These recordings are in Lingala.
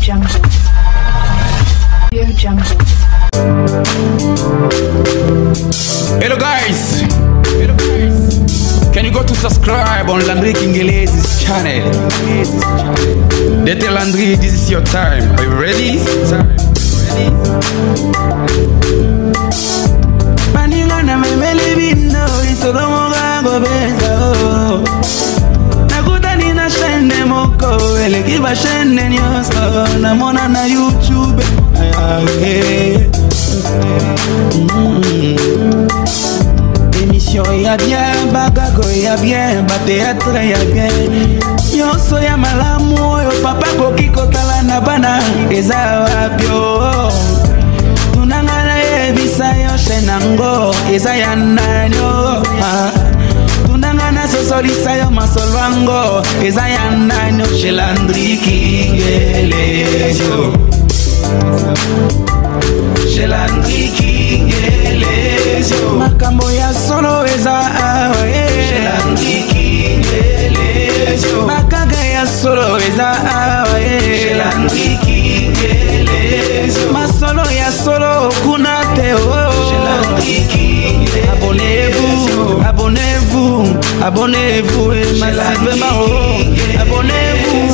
Hello guys. Can you go to subscribe on Landry Kingelezi's channel? Dete Landry, this is your time. Are you ready? Paningana memele bino isolomo gango benzo. Nakuta nina shende moko ele kiba shende nyoso na mona na YouTube. Émission y'a bien, bagago y'a bien, théâtre y'a bien. Yo soya malamu, yo papa koki kotala na bana eza wapyo. Tunangana ebisa yo shenango eza ya nanyo. Tunangana sosolisa yo masolwango eza ya nanyo chez Landry Kingelezo. Chez Landry Kingelezo. Makambo ya solo eza awe. Chez Landry Kingelezo. Makaga ya solo eza awe. Chez Landry Kingelezo. Masolo ya solo kuna teo. Chez Landry Kingelezo. Abonnez-vous, abonnez-vous, abonnez-vous et massivement. Abonnez-vous,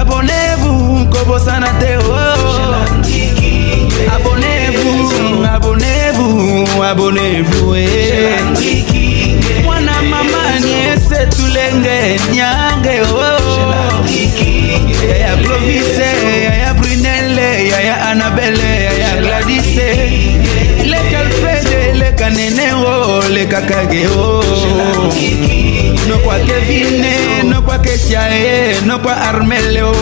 abonnez-vous, Kobosana teo. Abonnez-vous, abonnez-vous, abonnez-vous. Mwana mama niese tulenge nyange ya Clovis, ya Brunelle, ya Annabelle, ya Gladys, le Calfred, le Kaneneo, le Kakageo. No kwa Kevin, no kwa Kesiae, no kwa Armelio.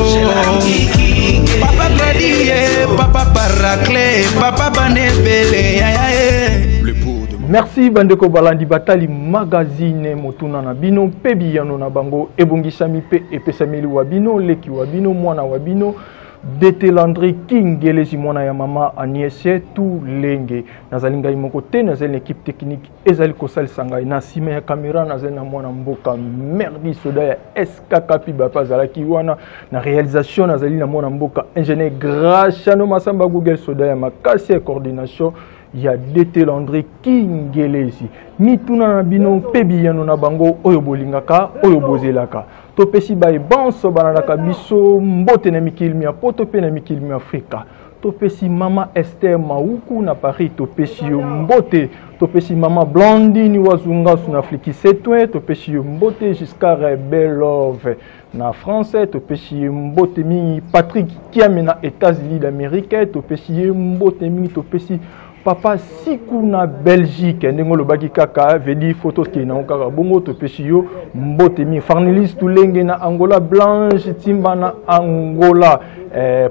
Papa Gladie, Papa Paraclé, Papa Banebele. Merci Bandeko Balandi Batali magazine motuna na bino pebi yano na bango ebongisami pe epesameli wabino leki wabino mwana wabino Dete Landry Kingelezo mwana ya mama Aniese tout lenge nazalinga imoko te nazali équipe technique ezali kosali sangai na sima ya caméra nazali na mwana mboka merdi soda ya SKKP bapa zalaki wana na réalisation nazali na mwana mboka ingénieur Graciano Masamba Google soda ya makasi ya coordination ya Dete Landry Kingelezo mituna na bino pebi yano na bango oyo bolingaka oyo bozelaka topesi bae banso bananaka biso mbote na mikili mia poto pe na mikili mia Afrika topesi mama Esther Mauku na Paris topesi yo mbote topesi mama Blandine Wazunga na Afrique setwe topesi yo mbote jusqu'à Rebelove na France topesi yo mbote mi Patrick Kiame na États-Unis d'Amérique topesi yo mbote mi topesi Papa Siku na Belgique ndenge lobaki kaka vedi photos ki na okaka bongo topesi yo mbote mi Farnelis Tulenge na Angola Blanche Timba na Angola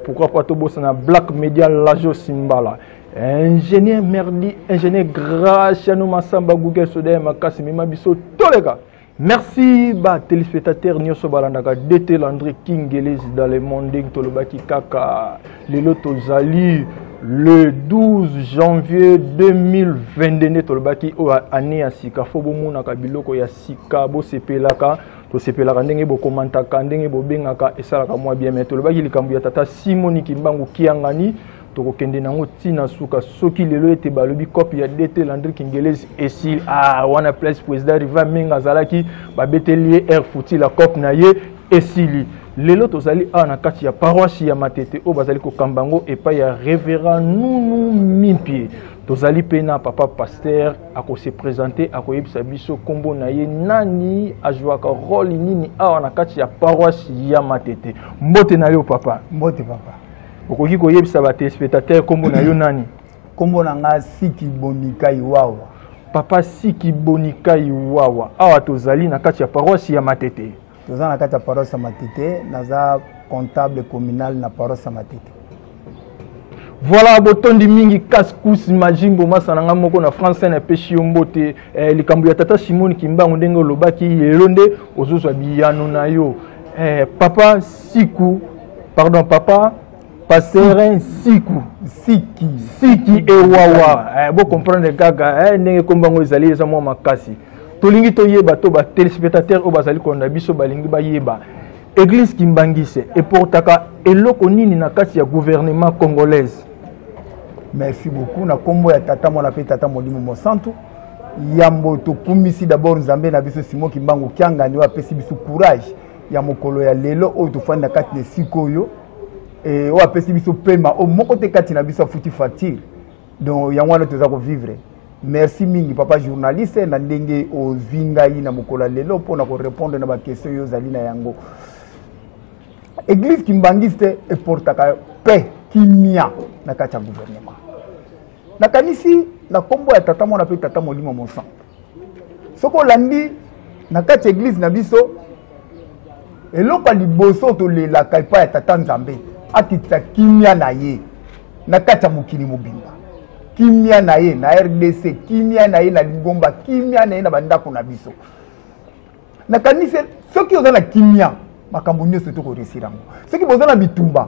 pourquoi pas tobosa na Black Media Lajo Simbala ingénieur merdi ingénieur Graciano Masamba Google soda makasi mema biso toleka. Merci ba téléspectateurs nyoso balandaka Dete Landry Kingelezo dans le monde tolobaki kaka lelo tozali le 12 janvier 2022 tolobaki o année ya sika fo bomona ka biloko ya sika bo sepelaka to sepelaka ndenge bo komantaka ndenge bo bengaka esalaka mwa bien mais tolobaki likambo ya tata Simoni Kimbangu Kiangani tokokende nango tina suka soki lelo ete balobi copie ya Dete Landry Kingelezo esil wana place président riva menga zalaki babeteli air fouti la cop na ye esili lelo tozali na kati ya paroisse ya Matete o bazali ko kambango epa ya révérend Nunu Mimpi tozali pena papa pasteur ako se présenter ako yebisa biso kombo na ye nani ajouaka rôle nini na kati ya paroisse ya Matete mbote na yo papa mbote papa okoki ko yebisa ba téléspectateur kombo na yo nani kombo na nga Siki Bonikai Wawa papa Siki Bonikai Wawa awa tozali na kati ya paroisse ya Matete tozali na kati ya paroisse ya Matete naza comptable communal na paroisse ya Matete. Voilà botondi mingi kaskus majimbo masananga moko na français na peshi mbote likambu ya tata Simoni Kimbangu ndenge lobaki yelonde ozozwa biyano na yo papa Siku pardon papa Pasteur Siki Ewawa bo comprendre gaga ndenge kombango ezali eza mwa makasi tolingi toyeba to ba téléspectateur o bazali konda biso balingi bayeba église Kimbangise et portaka eloko nini na kati ya gouvernement congolaise. Merci beaucoup. Na kombo ya tata mona pe tata molimo mosantu. Yambo to kumisi d'abord Nzambe na biso Simon Kimbangu Kianga ni wa pesi biso courage ya mokolo ya lelo o to fanda kati de sikoyo et o apesi biso pema o moko te kati na biso futi fatir. Donc ya wana toza ko vivre. Merci mingi papa journaliste na ndenge o zinga yi na mokolo ya lelo pona ko répondre na ba question yo zali na yango. Église Kimbangiste e portaka paix kimia na kati ya gouvernement. Na kanisi na kombo ya tata mona pe tata molimo monsan. Soko landi na kati église na biso eloko liboso to le la kaipa ya tata Nzambe akita kimia na ye na kati ya mokili mobimba. Kimia na ye na RDC, kimia na ye na Lingomba, kimia na ye na bandako na biso. Na kanisi soki oza na kimia makambo nyonso to ko resirango. Soki boza na bitumba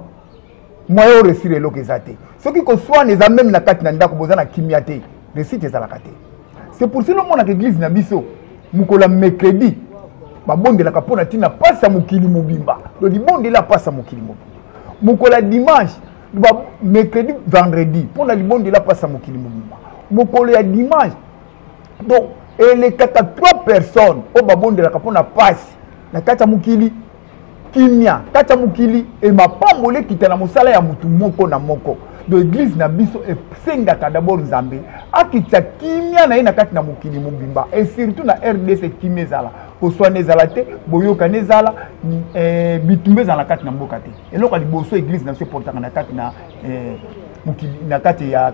moyo resire eloko ezate. Soki ko soane eza même na kati na ndako boza na kimia te, resite eza la kate. C'est pour cela mon église na biso mukola mercredi babonde la kapona tina pasa mokili mobimba. Do libonde la pasa mokili mobimba. Mukola dimanche mercredi vendredi pona libonde la pasa mokili mobimba. Mokolo ya dimanche. Donc et les 3 personnes au babonde la kapona pasi na kata mokili kimia kata mukili e mapambole kitana musala ya mutu moko na moko do église na biso e senga ka d'abord Nzambe akita kimia na ina kati na mukili mubimba et surtout na RDC kimia zala ko soane zala te boyoka ne zala bitumbe zala kati na mboka te eloko liboso église na se portaka na kati na mukili na kati ya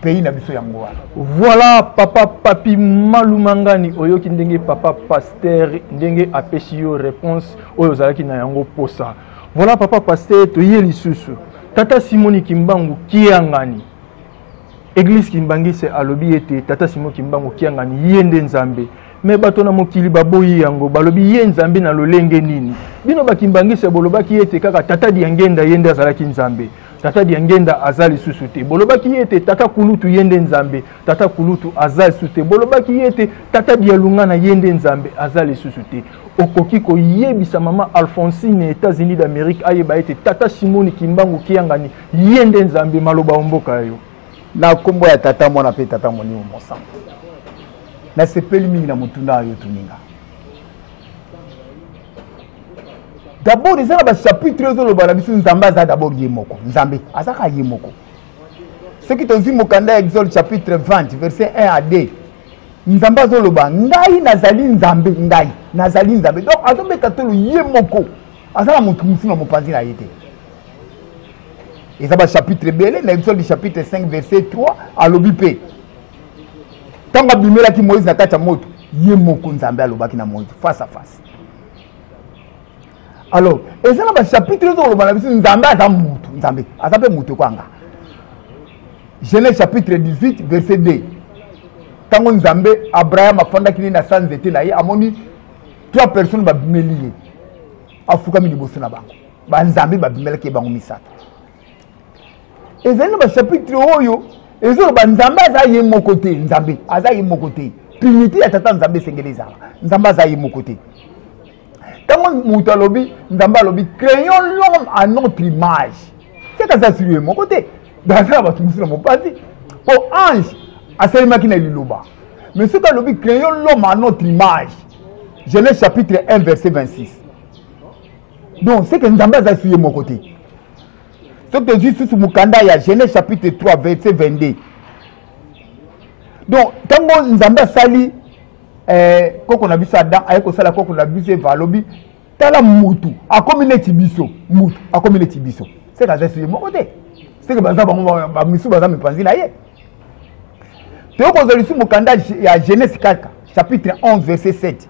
pays na biso yango wana. Voilà papa papi malumangani oyoki ndenge papa pasteur ndenge apesi yo réponse oyo zalaki na yango posa. Voilà papa pasteur to yeli susu tata Simoni Kimbangu Kiangani église Kimbangise alobi ete tata Simoni Kimbangu Kiangani yende Nzambe me bato na mokili baboyi yango balobi ye Nzambe na lolenge nini bino bakimbangise bolobaki ete kaka tata diangenda yende azalaki Nzambe tata diangenda azali susute bolobaki ete tata kulutu yende Nzambe tata kulutu azali susute bolobaki ete tata dialungana yende Nzambe azali susute okoki ko yebisa mama Alphonsine États-Unis d'Amérique ayeba ete tata Simoni Kimbangu Kiangani yende Nzambe maloba omboka yo na kombo ya tata mona pe tata moni mosantu na sepeli mingi na mutunda yo tuninga. D'abord ils ont ba chapitre zo lo bana biso Nzambe aza d'abord yemoko Nzambe azaka yemoko. Ce qui te dit mokanda Exode chapitre 20 verset 1 à 2 Nzambe zo lo ba ngai nazali Nzambe ngai nazali Nzambe donc azombe katolo yemoko azala mutu musina mopanzi na yete. Ils ont ba chapitre belé na Exode chapitre 5 verset 3 à l'obipe. Tanga bimela ki Moïse na kati ya moto yemoko Nzambe alobaki na Moïse face à face. Alors, et ça là chapitre zo lo biso Nzambe aza mutu Nzambe azape mutu kwanga. Genèse chapitre 18 verset 2. Tango Nzambe Abraham afanda kini na sanze te na ye amoni 3 personnes ba bimeli. Afuka mi liboso na bango. Ba Nzambe ba bimela ke bango misata. Et ça là chapitre oyo ezo ba Nzambe aza ye moko te Nzambe aza ye moko te. Trinité ya tata Nzambe sengeleza. Nzambe aza ye moko te. Quand Mouta Lobi, Nzamba Lobi, créons l'homme à notre image. C'est comme ça sur mon côté. Dans ça, va tout le monde passer. Pour ange, à celle qui n'a eu l'oba. Mais ce que Lobi, créons l'homme à notre image. Genèse chapitre 1, verset 26. Donc, c'est que Nzamba a sur mon côté. Ce que je suis sur mon candidat, il y a Genèse chapitre 3, verset 22. Donc, quand Nzamba sali, koko na biso Adam ayeko sala koko na biso Eva lobi tala mutu akomine tibiso mutu akomine tibiso c'est ka zesi mo côté c'est que baza ba misu baza mipanzi na ye to ko zalisu mukanda ya Genèse 4 chapitre 11 verset 7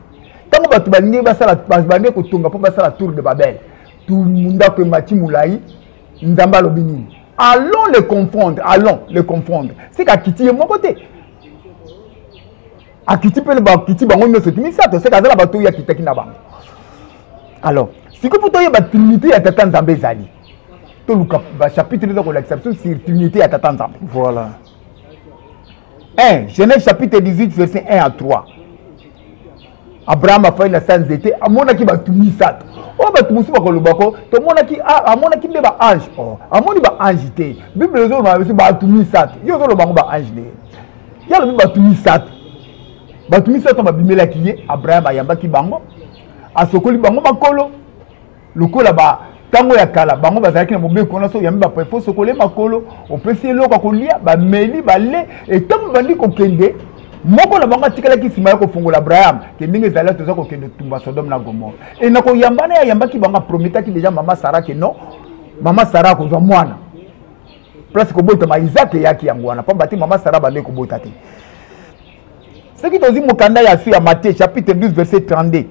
tango batu balingi basala bazbange ko tonga po basala tour de Babel tout munda ko mati mulai Nzamba lobi nini allons les confondre c'est ka kiti mo côté akiti pele ba kiti bango nyoso timisato c'est kazala bato ya kitaki na bango. Alors si ko poto yeba trinité ya tata Nzambe zali to luka ba chapitre de l'exception sur trinité ya tata Nzambe. Voilà 1 Genèse chapitre 18 verset 1 à 3 Abraham a fait la sans été amona ki batu misato o batu musuba ko lobako to mona ki amona ki be ba ange amoni ba ange te bible zo ma batu misato yo zo lobango ba ange ne ya lo batu misato ba bimela ki ye Abraham ayamba ki bango asokoli bango makolo lokola ba tango ya kala bango bazalaki na mobeko na so yamba pa fo sokole makolo opesi eloko ko lia ba meli ba le et tango bandi ko kende moko na bango tikala ki sima ko fungola Abraham ke ndenge zala toza ko kende tumba Sodome na Gomorrhe et na ko yambana ya yambaki bango prometa ki déjà mama Sarah ke non mama Sarah ko zwa mwana presque ko bota ma Isaac yaki yangwana pa bati mama Sarah bande ko bota te ce qui tozi mokanda ya su ya Matthieu chapitre 12 verset 32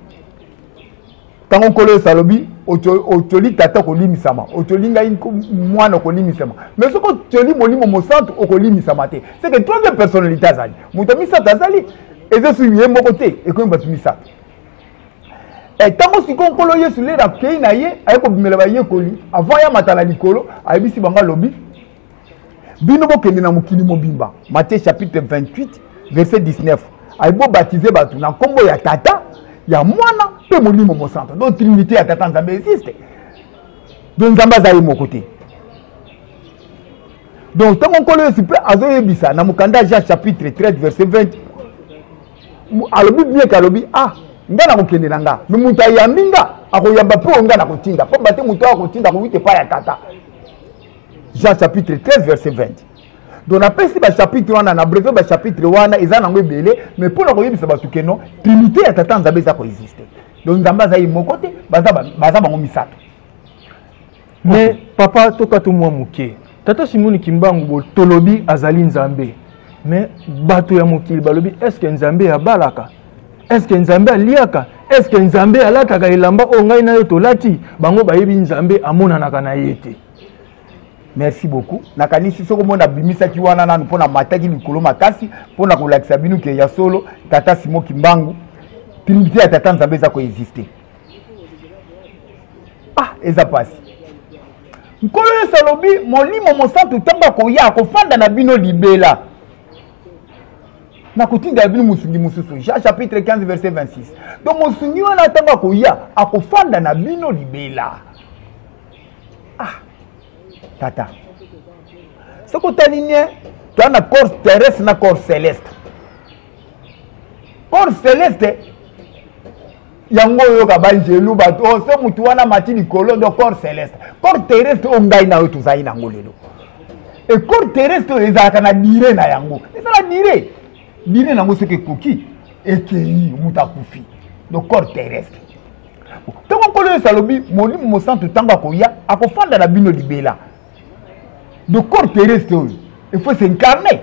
tango kolo salobi otoli tata ko limisama otolinga mwana ko limisama mais ce que toli molimo mo centre o ko limisama te c'est que troisième personnalité azali muto misata azali eze su ye moko te e ko mbatu misata et tango siko kolo yesu le ra kei na ye ay ko bimela ba ye koli avant ya matala likolo ay bisi banga lobi bino bo kende na mokili mobimba Matthieu chapitre 28 verset 19 ay bo baptiser batu na kombo ya tata ya mwana pe molimo mo centre donc trinité ya tata nzambe existe donc nzambe azayi mo côté donc tango kolo yesu pe azoyebisa na mokanda Jean chapitre 13 verset 20 alobi bien kalobi nga na kokende na nga me mutu ayambi nga akoyamba pe nga na kotinda po bate mutu akotinda kowite pa ya tata Jean chapitre 13 verset 20 donc apesi ba chapitre wana na breve ba chapitre wana eza nango ebele mais pour na koyebisa batu keno trinité ya tata nzambe eza ko existe donc nzambe azayi moko te baza bango misato mais papa toka to mwa moke tata Simoni Kimbangu bo tolobi azali nzambe mais bato ya mokili balobi est-ce que nzambe abalaka est-ce que nzambe aliaka est-ce que nzambe alataka elamba o ngai na yo tolati bango bayebi nzambe amonanaka na ye te. Merci beaucoup. Nakanisi soko mona bimisa ki wana nanu pona mataki likolo makasi pona kolakisa binu ke ya solo tata Simoni Kimbangu trinité ya tata nzambe za ko exister. Eza pasi. Nkolo salobi molimo mosantu tanga ko ya ko fanda na bino libela. Na kotinda bino musungi mususu. Jean chapitre 15 verset 26. Donc musungi wana tanga ko ya akofanda na bino libela. Tata. Ce que tu as dit, tu as un corps terrestre et un corps céleste. Corps céleste, yango yoka banjelu bato so mutu wana mati likolo do corps céleste. Corps terrestre o ngai na yo tuzai na ngolelo. Et corps terrestre ezaka na dire na yango. Eza na dire. Dire nango seke koki ekei muta kufi. Donc corps terrestre. Tango kolo salobi molimo mo santu tanga koya akofanda na bino libela. Le corps terrestre, il faut s'incarner.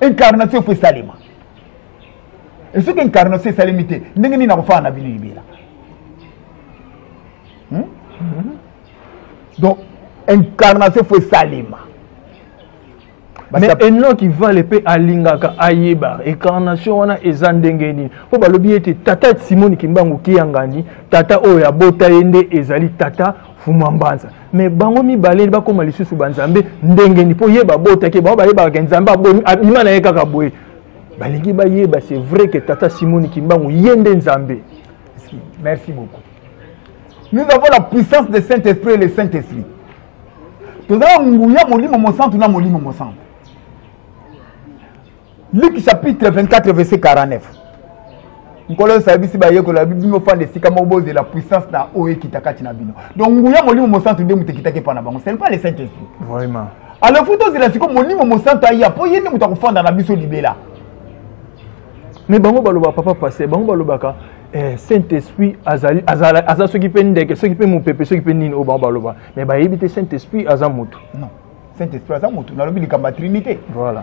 Incarnation, il faut s'alima. Et ce qu'incarnation, c'est salimité. N'est-ce pas un avis libéral. Donc, incarnation, il faut s'alima. Mais un qui va le paix à l'ingaka ayeba incarnation wana ezandengeni po balobi ete tata Simoni Kimbangu kiyangani tata oya bota yende ezali tata fumambanza mais bango mibale bakoma lisusu banzambe ndengeni po yeba bota ke ba yeba ke nzambe abima na yeka boye balingi ba yeba c'est vrai que tata Simoni Kimbangu yende nzambe. Merci beaucoup. Nous avons la puissance du Saint-Esprit et le Saint-Esprit. Nous avons nguya molimo mosantu na molimo mosantu. Luc chapitre 24 verset 49. Nkolo sabisi ba yeko la Bible fa de sika moboze la puissance na oye kitakati na bino. Donc nguya molimo mosantu nde mutekitake pa na bango. C'est pas le Saint-Esprit. Vraiment. Alors futo zila siko molimo mosantu aya po yende mutakufanda na biso libela. Mais bango baloba papa passé bango balobaka Saint-Esprit azali ceux qui peuvent ndeke ceux qui peuvent mopepe ceux qui peuvent nini au bango baloba mais ba yebite Saint-Esprit azamutu. Non. Saint-Esprit azamutu na lobi likamba trinité. Voilà.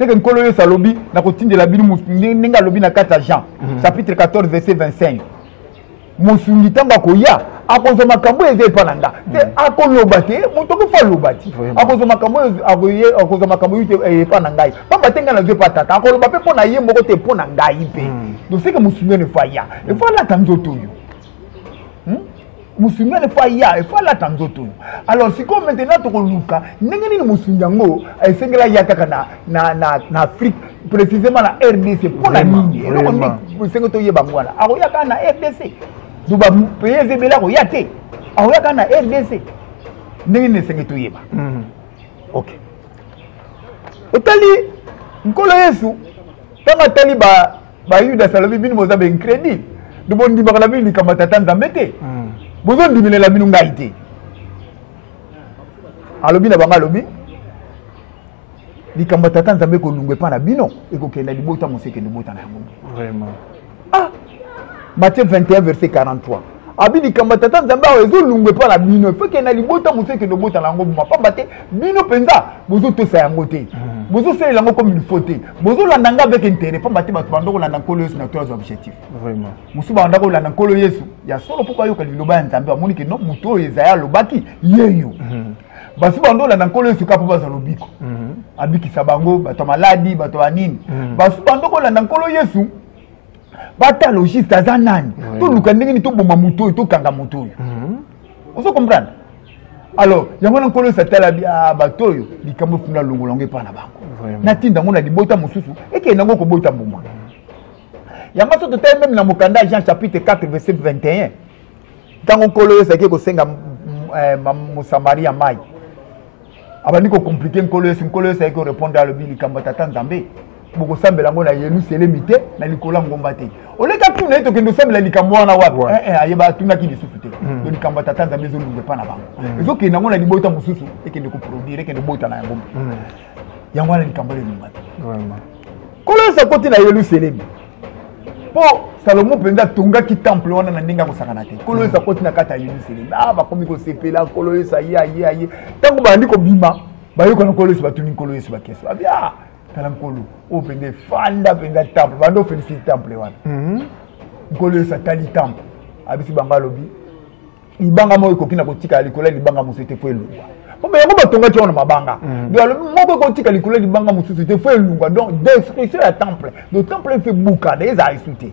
C'est que Nkolo yo salobi na kotinde la bino musungi ninga lobi na 4 Jean chapitre 14 verset 25. Musungi tanga koya akozo makambo eze pananga. Te akoloba te mutoko fa lobati. Akozo makambo akozo makambo yute pananga. Pamba tenga na zepa tata akoloba pe pona ye moko te pona ngai pe. Donc c'est que musungi ne fa ya. Et voilà tanzoto yo. musulman il faut la tanzoto. Alors si comme maintenant to luka ndenge ni musunyango esengela yaka na Afrique précisément la RDC pour la nini et donc on sengo to yeba ngwana akoyaka na RDC duba pays zebela ko yate akoyaka na RDC ndenge ni sengo to yeba OK otali nkolo Yesu tanga tali ba yuda salobi bini moza ben crédit du bon di bakala bini kamata Tanzania te bozo ndimele la binu ngai te alobi na banga lobi likambo tata nzambe ko lungwe pa na bino ekokenda libota moseke libota na yango vraiment Matthieu 21 verset 43 abi likambo tata nzambe ezo lungwe pa na bino fekena libota moseke libota na yango buma pamba te bino penza bozo tosa yango te bozo sele yango comme il faut te bozo landanga avec intérêt pamba te bato bandoko landa nkolo Yesu na trois objectifs vraiment musuba bandako landa nkolo Yesu ya solo pourquoi yoka liloba ya nzambe amoni ke no muto ezaya lobaki yeyo basi bando la nkolo Yesu kapo baza lobiko abikisa bango bato maladi bato anini basi bando ko la nkolo Yesu bata logiste aza nani to luka ndenge ni to boma muto to kanga muto on se comprendre alors yango nkolo satala bia bato yo likambo funa longolonge pa na bango na tinda ngona libota mususu eke nango ko bota mbuma yango to totai même na mokanda Jean chapitre 4 verset 21 tango nkolo Yesu ake ko senga mo Samaria mai abani ko compliquer nkolo Yesu ake répondre à le bili kamba tata nzambe boko sambela ngo na Yerusalem te na likola ngomba te oleka tuna eto kendo sambela likambo wana wapi ayeba tuna ki lisusu te do likambo tata nzambe zo lungwe pa na bango ezo ke nango na libota mususu ekende ko produire ekende bota na yango yango na likambo le ngomba te vraiment nkolo Yesu akoti na Yerusalem po Salomo penda tunga ki temple wana na ndinga ko sakana te nkolo Yesu akoti na kata Yerusalem bakomi ko sepela nkolo Yesu aye tango bandi ko bima bayoko na nkolo Yesu batuni nkolo Yesu bakeso abia tala nkolo o pende fanda penda temple bando félicite temple wana nkolo Yesu atali temple abisi banga lobi libanga mo ekokina kotika likola libanga musete fo elungwa pombe yango batonga ti wana mabanga do alobi moko kotika likola libanga mususu te fo elungwa donc destruction ya temple do temple fait bukana eza isute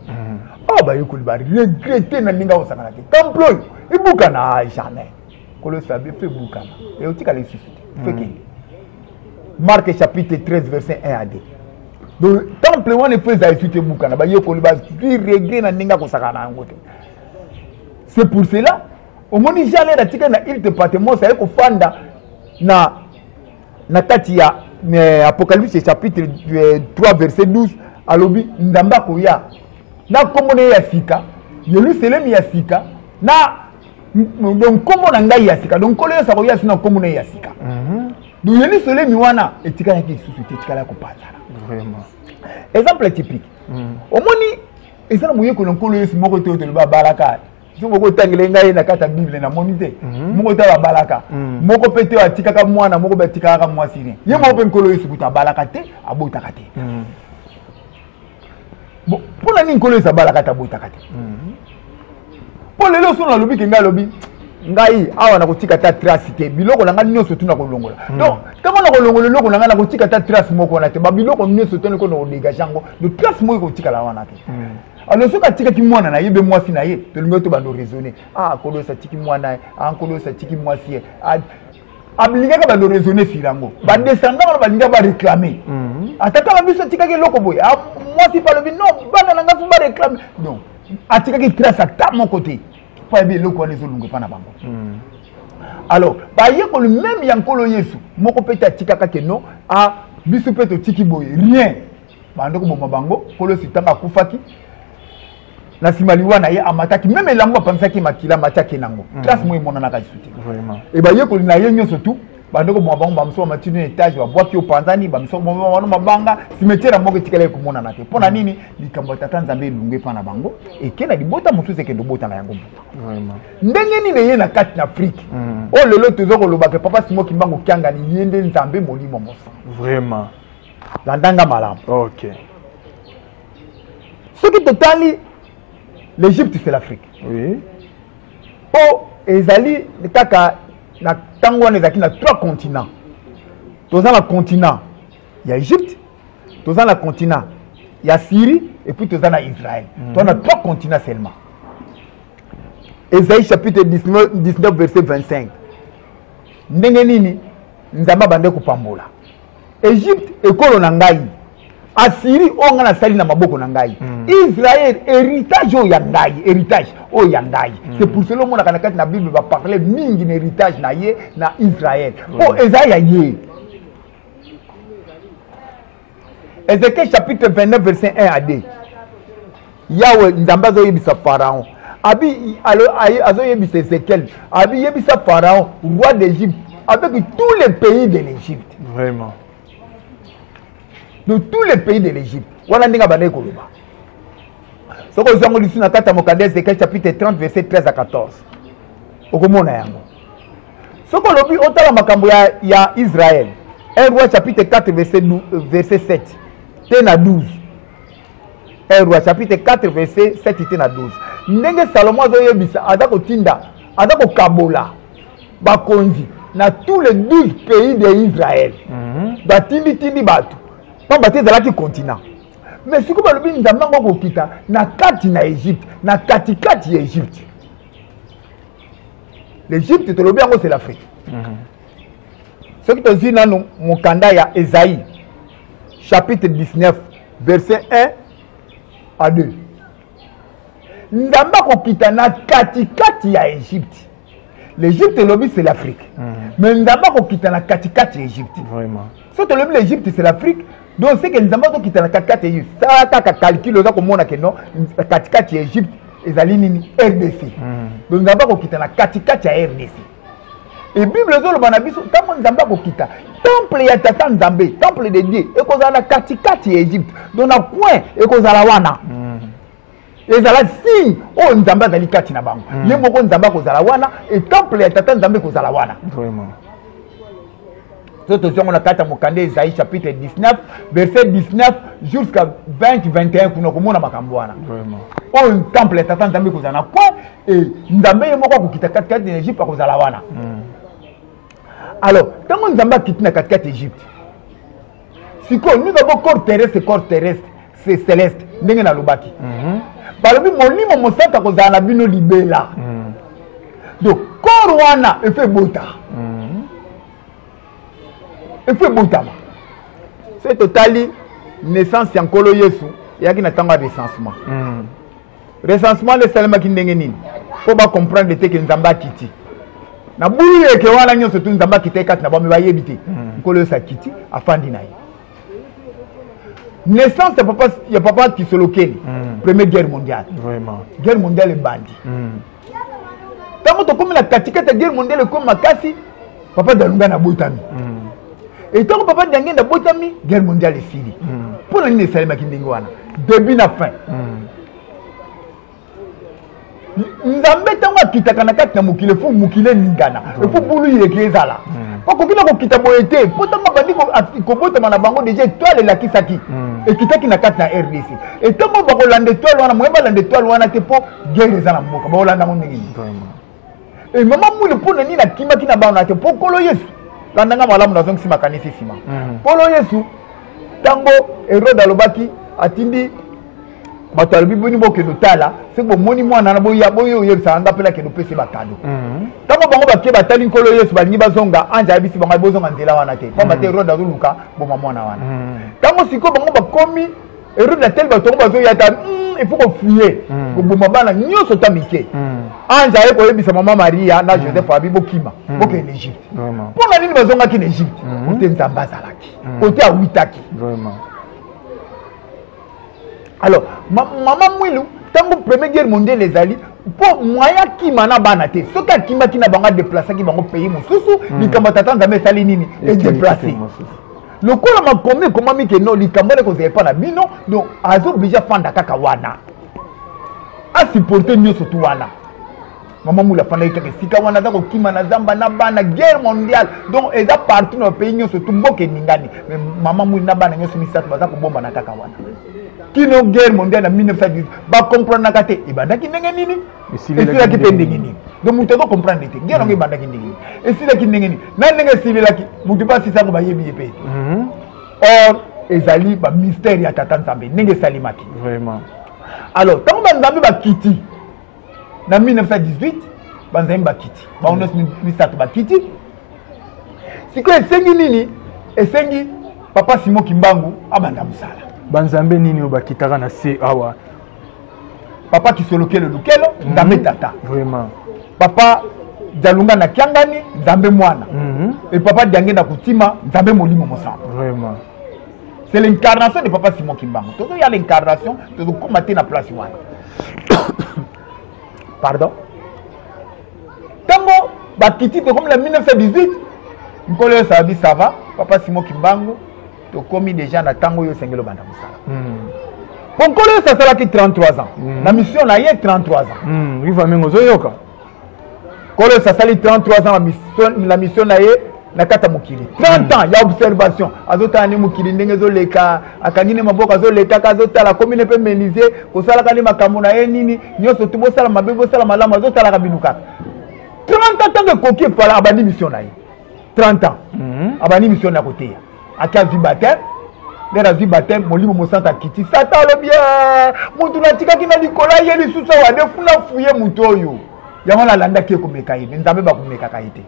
bayokoli bari regretter na ndinga osakana te temple ibukana jamais nkolo Yesu abe fait bukana et otika lisusu te feke Marc chapitre 13 verset 1 à 2. Donc temple wana feza isute bukana ba yokoli ba regret na ndinga kosakana ngote. C'est pour cela au moni jale na tika na il te patemo ça ko fanda na kati ya Apocalypse chapitre 3 verset 12 alobi ndamba ko ya na komone ya sika Yerusalem ya sika na donc komo na ngai ya sika donc kolo Yesu ko ya sina komone ya sika donc Yerusalem wana etika ya kisusu etika ya kopata vraiment exemple typique omoni ezana moyeko na nkolo Yesu moko te to ba baraka so moko tangele ngai na kata Bible na monite moko te ba baraka moko pete atika ka mwana moko betika ka mwasi ne ye moko pe nkolo Yesu kuta baraka te abota ka te bon pona ni nkolo Yesu baraka te abota ka te po lelo so na lobi ke ngai lobi ngai awa na kotika ta trace te biloko na ngai nyonso tuna kolongola donc kama na kolongola loko na ngai na kotika ta trace moko na te ba biloko nyonso tuna ko na dégage ngo de trace moko kotika la wana te alors soka tika ki mwana na yebe mwasi na ye to lingo to bando raisonner kolo sa tiki mwana kolo sa tiki mwasi ablinga ka bando raisonner sirango ba descendant ba linga ba réclamer ataka ba biso tika ke loko boy mwasi pa lobi non bana na nga fu ba réclamer non atika ki trace à mon côté pas bien loko les olungo pa na bango alors ba yeko le même yankolo Yesu moko peta tika ka ke non biso peto tiki boy rien bando ko bomba bango kolo sitanga kufaki na simaliwa na ye amataki même elango pensaki makila mataki nango trace moi mona na ka disuti vraiment et ba yeko na ye nyonso tout bandoko bomba bango bamso matinu étage ba boaki opanzani bamso bomba wana mabanga cimetière moko tikala ko mona na te pona nini likambo tata nzambe lunge pa na bango et kena libota mutu seke ndo bota na yango vraiment ndenge ni ye na kati na Afrique o lelo tozo ko lobaka papa simo kimbango kyanga ni yende nzambe molimo mosa vraiment la ndanga malamu OK ce qui totali l'Égypte c'est l'Afrique oui ezali kaka na tango wana ezaki na 3 continents toza na continent ya Égypte toza na continent ya Syrie et puis toza na Israël toza na 3 continents seulement Esaïe chapitre 19 verset 25. Ndenge nini nzamba bande kupambola. Égypte ekolo na ngai. Assyrie onga na sali na maboko na ngai. Israël héritage o ya ngai, héritage o ya ngai. C'est pour cela mon na kati na Bible va parler mingi na héritage na ye na Israël. Oh Esaïe ya ye. Ézéchiel chapitre 29 verset 1 à 2. Yahweh nzamba zo yebisa Pharaon. Abi azo yebisa Ézéchiel. Abi yebisa Pharaon, roi d'Égypte, avec tous les pays de l'Égypte. Vraiment. De tous les pays de l'Égypte. Voilà ndinga bande koloba. Soko zongo lisu na kata mokanda Ézéchiel chapitre 30 verset 13 à 14. Okomona yango. Soko lobi otala makambo ya Israël. 1 roi chapitre 4 verset 7. Tena 12. 1 roi chapitre 4 verset 7 tena 12. Ndenge Salomon azo yebisa azako tinda azako kabola bakonzi na tous les 12 pays de Israël. Batindi batu. Pas battre dans la continent. Mais si vous avez dit que na kati na Égypte, na kati Égypte. L'Égypte c'est l'Afrique. Ce qui te dit dans mon kanda ya Esaïe chapitre 19 verset 1 à 2. Nzamba ko kita na kati ya Égypte. L'Égypte c'est l'Afrique. Mais nzamba ko kita na kati Égypte. Vraiment. Si tu as l'Égypte c'est l'Afrique. Donc c'est que nous avons quitté la kati Égypte. Ça ka calcul oza komona que non kati Égypte ezali nini RDC. Donc nous avons quitté la kati ya RDC. Et Bible zo bana biso tant nous avons quitté temple ya tata Nzambe, temple de Dieu et koza na kati Égypte. Donc na point et koza la wana. Ezala signe o Nzambe azali kati na bango. Ye moko Nzambe koza la wana et temple ya tata Nzambe koza la wana. Vraiment. On a quatre mokande Esaïe chapitre 19 verset 19 jusqu'à 20-21 pour nous na makambwana. Vraiment. Oh un temple tata Nzambe kozana quoi et Nzambe yemoko ko kita kati de Égypte pa kozala wana. Alors, tant on Nzambe quitte na kati Égypte. Siko nous avons corps terrestre, c'est céleste ndenge na lobaki. Balobi molimo mosaka kozana bino libela. Donc corps wana e fait bota. Il faut bontama. C'est totali naissance en kolo Yesu yaki na tanga recensement. Recensement le salama ki ndenge nini. Faut ba comprendre te que Nzamba kiti. Na bulu yeke wana nyonso tu Nzamba kiti kati na ba me ba yebite. Kolo sa kiti afandi na ye. Naissance ya papa qui se lokeli. Première guerre mondiale. Vraiment. Guerre mondiale bandi. Tango to comme la katikata guerre mondiale comme makasi papa dalunga na botami. Et tant que papa Djangen a botami, guerre mondiale est finie. Pour l'année Salima Kindingwana, début na fin. Nzambe tango kitaka na kati na mukile fu mukile ningana. Il faut boulu yekeza la. Ko kokina ko kitabo ete, potama bandi ko botama na bango déjà étoile la kisaki. Et kitaki na kati na RDC. Et tango ba ko lande étoile wana, moyeba lande étoile wana te po guerre za na mboka. Ba olanda mo ngi. Et maman moule pour nani na kimaki na bana te po kolo Yesu. Landanga malamu na zongi sima kanisi sima. Polo Yesu tango Herode alobaki atindi bato alobi boni boke dotala c'est bon moni mwana na boya boyo yebisa anga pela ke do pese bakado. Tango bango bakie batali nkolo Yesu balingi bazonga anja abisi bango bozonga nzela wana te. Kwa bate Herode azoluka boma mwana wana. Tango siko bango bakomi Herode na tel bato bazo yata il faut qu'on fuyer. Ko boma bana nyoso tamike. Anja eko yebisa mama Maria na Joseph abibo kima boke en Égypte. Pour la nini bazonga ki en Égypte. Côté Nzamba zalaki. Côté awitaki. Vraiment. Alors, maman Mouilou, tango première guerre mondiale les alliés, pour moyen qui mana banate, ce qui m'a qui n'a pas déplacé qui va payer mon sous, les camarades dans mes salinini et déplacé. Le coup m'a commis comment mi que non, les camarades que vous avez pas la bino, donc azo obligé fanda kakawana. A supporter mieux surtout wana. Maman Moula fanda que sika wana zako kima na zamba na bana guerre mondiale, donc ils a partout dans le pays mieux surtout mboke ningani, mais maman Moula na bana mieux sur misat bazako bomba na kakawana. Qui non guerre mondiale en 1918 va comprendre nakate ibanda ki ndenge nini et si la ki pende nini donc muto ko comprendre te guerre ngi banda ki ndenge et si la ki ndenge nini na ndenge si la ki muto pas si ça ko ba yebi yepe or ezali ba mystère ya tata Nzambe ndenge salimaki vraiment alors tant ba Nzambe ba kiti na 1918 banzai bakiti baono misato bakiti siko esengi nini esengi papa Simon Kimbangu abanda musala banzambe nini obakitaka na se awa papa Kisolokelo Lukelo nzambe tata vraiment papa Jalunga na Kiangani nzambe mwana et papa Diange na Kutima nzambe molimo mosamba vraiment c'est l'incarnation de papa Simon Kimbangu tout il y a l'incarnation de combattre na place wana pardon tango bakiti to comme la 1918 nkolo sabi ça va papa Simon Kimbangu to komi déjà na tango yo sengelo banda musala bon nkolo ça sera qui 33 ans la mission na ye 33 ans oui va mengo zoyoka kolo ça sali 33 ans la mission na ye na kata mukili 30 ans ya observation azota ni mukili ndenge zo leka akangine maboka zo leka kazota la commune pe meniser ko sala kali makambo na ye nini nyoso tubo sala mabebo sala malama azota la kabinuka 30 ans de koki pala abandi mission na ye 30 ans abandi mission na côté akia vibatem lera vibatem molimo mosanta kiti sata lo bien mutu na tika kina likola ye lisusa wa defuna fuye mutu oyo yango na landa ki ko meka ye nzambe ba ko meka kaite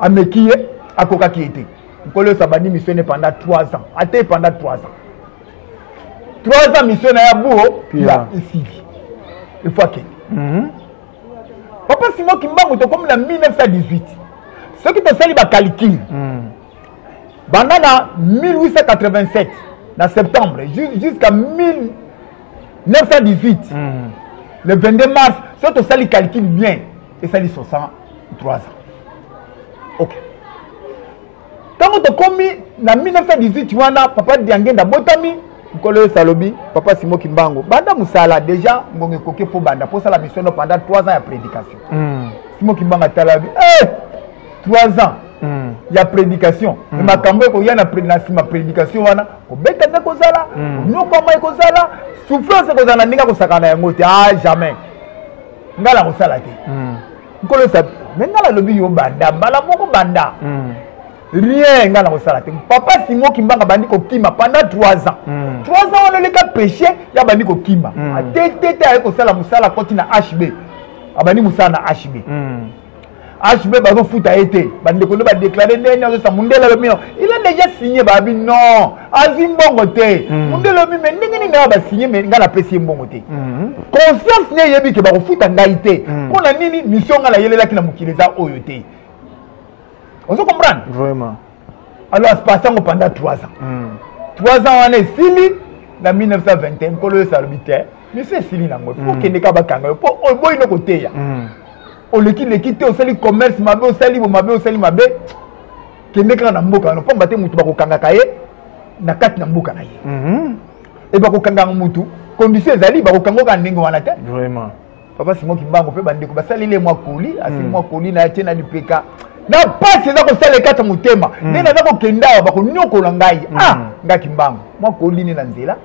amekiye akoka ki était nkolo sabani missionné pendant 3 ans até pendant 3 ans 3 ans missionné ya buo ya ici il faut que papa Simon Kimbangu to comme la 1918 ce qui te sali ba calcul bandana 1887 na septembre jusqu'à 1918 le 22 mars ce que te sali calcul bien et sali 63 ans. Ok. Quand on a commis en 1918, papa Diange na botami, Nkolo Salobi, papa Simon Kimbangu. Banda Moussala, déjà, on a coqué pour Banda. Pour ça, la mission pendant 3 ans de prédication. Simon Kimbangu a talabi. 3 ans. Il y a prédication. Mais ma cambo, il y a ma prédication. On bête avec Kozala. Nous, comment Kozala. Souffrance Kozala, n'est pas Sakana Yamote. Ah, jamais. Ngala Kozala. Nkolo Salobi. Maintenant, le lobby banda, balamoko banda. Rien ngala kosala te. Papa Simon Kimbangu bandi ko kima pendant 3 ans. 3 ans on le ka péché, ya bandi ko kima. Tete ay ko sala musala koti na HB. Abandi musala na HB. HB ba zo futa été. Bandi ko ba déclarer ndenya zo sa mundela le mio. Il a déjà signé babi non. Azimbongo te. Mundela mi mais ndenge ni na ba signé mais ngala pesi mbongo te. Conscience ne yebi ke ba ko futa ngaité. Pona nini mission ngala yelela kina mukileza oyo te. On se comprend? Vraiment. Alors, ça passe pendant 3 ans. 3 ans, on est Sili, en 1921, quand le salubitaire, mais c'est Sili, il faut qu'il n'y ait pas de kanga. Il faut qu'il y ait côté. On le quitte au sali commerce, mabe au sali, mabe au sali, mabe. Qu'il n'y ait pas de mboka. On peut battre moutou bako kanga kaye, na kat na mboka na ye. Et bako kanga moutou, condition zali, bako kanga ka nengo wana te. Vraiment. Papa Simon Kimbangu pe bande ko basali le mwa koli, asi mwa koli na tiena di peka. Na pasi za ko sala kata mutema nena za ko kenda ba ko nyokola ngai nga Kimbangu mwa kolini na nzela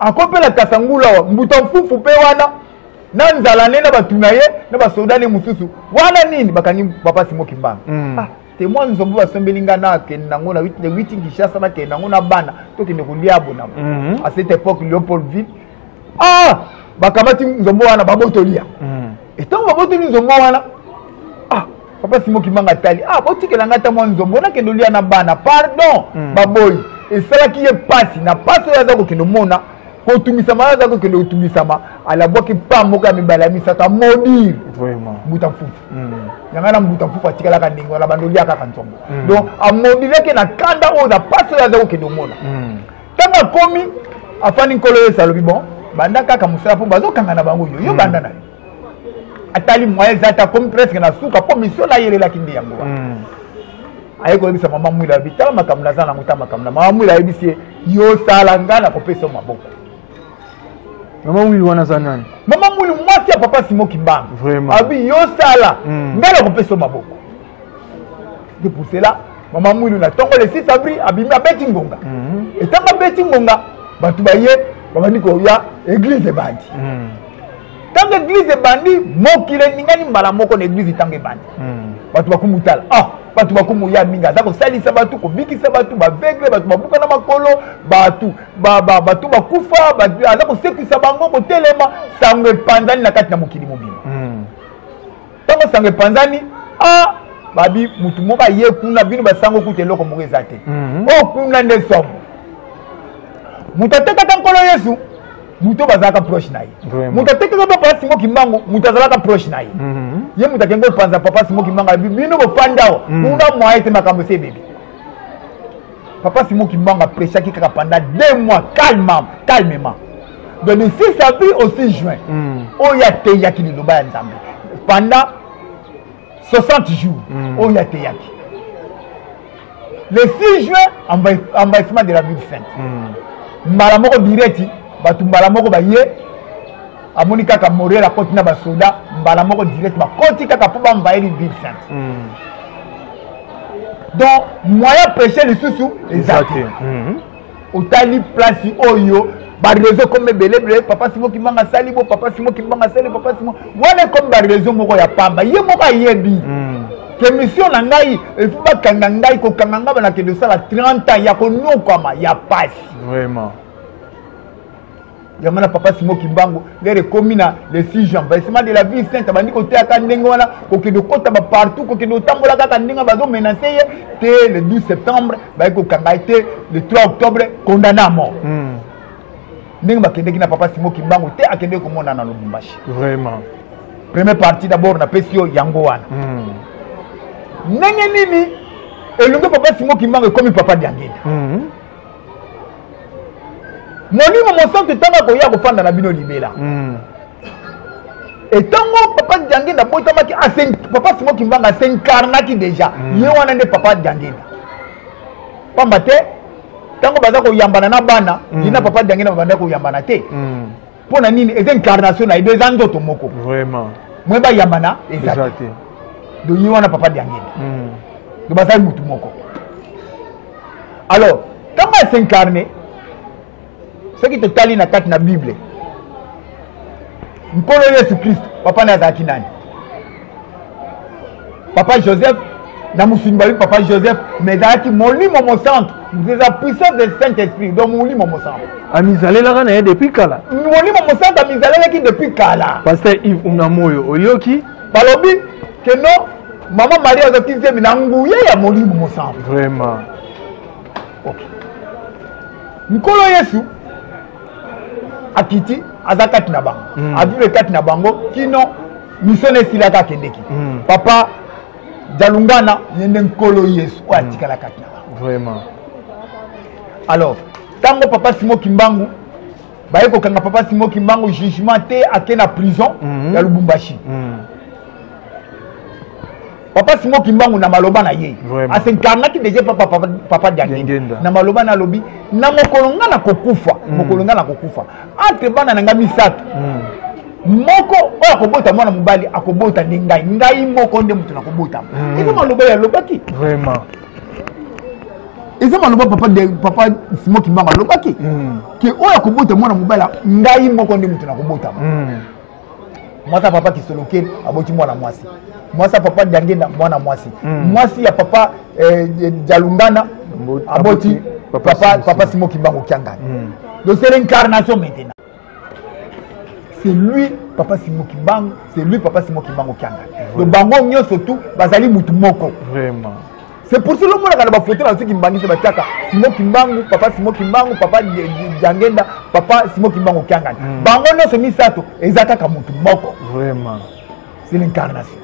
akopela kasangula mbuta mfufu pe wana na nzala nena batuna ye na basodani mususu wana nini bakani papa Simon Kimbangu te mwa nzombo basombelinga na kenda ngona 8 Kinshasa na kenda ngona bana to kende kulia bona à cette époque Léopoldville bakamati nzombo wana babotolia et tant babotolia nzombo wana papa Simon Kimbangu tali botikela ngata mwa nzombo na kendo lia na bana pardon baboy et cela qui est passé na paso ya zako kendo mona ko tumisa mala zako kendo tumisa ma ala boki pa moka mibala misaka modir vraiment buta fufu ngana buta fufu atikala ka ndingo la bandolia ka nzombo donc a modire ke na kanda o na paso ya zako kendo mona tanga komi afani Nkolo Salobi bon banda kaka musala po bazo kanga na bango yo banda na atali moyen zata comme presque na suka po mission la yele la kindi yango aye ko bisa mama mwila bitala makamna sana mutama makamna mama mwila yebisi yo sala ngana ko pesa maboko mama mwili wana za nani mama mwili mwasi ya papa Simon Kimbangu vraiment abi yo sala ngana ko pesa maboko de pour cela mama mwili na tongo le 6 avril abimi abeti ngonga etanga beti ngonga batu baye babandi ko ya église bandi tant que l'église bandi mokile ningani mbala moko na église tangue bandi batu bakumutala batu bakumuya minga zako salisa batu ko bikisa batu ba vegle batu babuka na makolo batu batu bakufa batu azako sekisa bango ko telema sangwe panzani na kati na mokili mobima tango sango panzani ah babi mutu moka ye kuna bino basango kutelo ko moke zate o kuna nde som mutu ateka nkolo Yesu mutu bazaka proche na ye mutu ateka papa Simon Kimbangu mutu azalaka proche na ye ye mutu akengo panza papa Simon Kimbangu bino bo fandao una moite makambo se bébé papa Simon Kimbangu a prêché kaka pendant 2 mois calmement donc le 6 avril au 6 juin oya te yaki ni loba ya Nzambe pendant 60 jours oya te yaki le 6 juin envahissement de la ville sainte mbala moko direct batu mbala moko baye amoni kaka Morel akoti na basoda mbala moko direct bakoti kaka po bambaye ville sainte donc moyen péché le sous exact otali place oyo ba réseau comme belé papa Simon Kimbangu sali bo papa Simon Kimbangu sali papa Simon wana comme ba réseau moko ya pamba ye moko yebi que mission na ngai efuba kanga ngai ko kanga ngaba na ke de sala 30 ans ya ko nokama ya passe vraiment yamana papa Simon Kimbangu les communes le 6 juin envahissement de la ville sainte bandi ko te aka ndenge wana ko ke de kota ba partout ko ke de tambola kaka ndenge bazo menacer te le 12 septembre ba ko kanga été le 3 octobre condamné à mort ndenge bakende na papa Simon Kimbangu te akende ko mona na Lubumbashi vraiment première partie d'abord na pesio yango wana ndenge nini elongo papa Simon Kimbangu comme papa Diangenda monimo mosantu tanga ko ya ko fanda na bino libela et tango papa Diangenda botamaki papa Simon Kimbangu s'incarnaki déjà ye wana nde papa Diangenda pamba te tango baza ko yambana na bana yina papa Diangenda banda ko yambana te pona nini ez incarnation na deux ans to moko vraiment moi ba yambana exact do ye wana papa Diangenda do baza mutu moko alors tango s'incarner ce qui te tali na kati na Bible nkolo Yesu Christ papa na zaki nani papa Joseph na musimba papa Joseph mais zaki molimo mo centre de la puissance du Saint-Esprit donc molimo mo centre amizalela kana depuis kala molimo mo centre amizalela ki depuis kala pasteur Yves Unamoyo oyoki balobi que non maman Maria azokizemi na nguye ya molimo mo centre vraiment OK nkolo Yesu akiti azakati na bango avive kati na bango kino mission esilaka kendeki papa Jalungana yende nkolo Yesu atikala kati na bango vraiment alors tango papa Simon Kimbangu baye ko kanga papa Simon Kimbangu jugement te akena prison ya Lubumbashi papa Simon Kimbangu na maloba na ye asenkarnaki déjà papa Diangenda na maloba na lobi na mokolonga na kokufa mokolonga na kokufa entre bana na ngami sato moko oya kobota mwana mobali akobota ngai moko nde mutu na kobota eza maloba ya lobaki vraiment eza maloba papa Simon Kimbangu lobaki ke oya kobota mwana mobali ngai moko nde mutu na kobota mwasa papa Kisolokeli aboti mwana mwasi mwasa papa Diangenda mwana mwasi mwasi ya papa Jalungana aboti papa Simon Kimbangu Kiangani donc c'est l'incarnation maintenant c'est lui papa Simon Kimbangu c'est lui papa Simon Kimbangu Kiangani donc bango nyo surtout bazali mutu moko vraiment c'est pour cela que la photo na qui mbangise bataka Simon Kimbangu papa Simon Kimbangu papa Diangenda papa Simon Kimbangu Kiangani bango no se misato ezaka mutu moko vraiment c'est l'incarnation.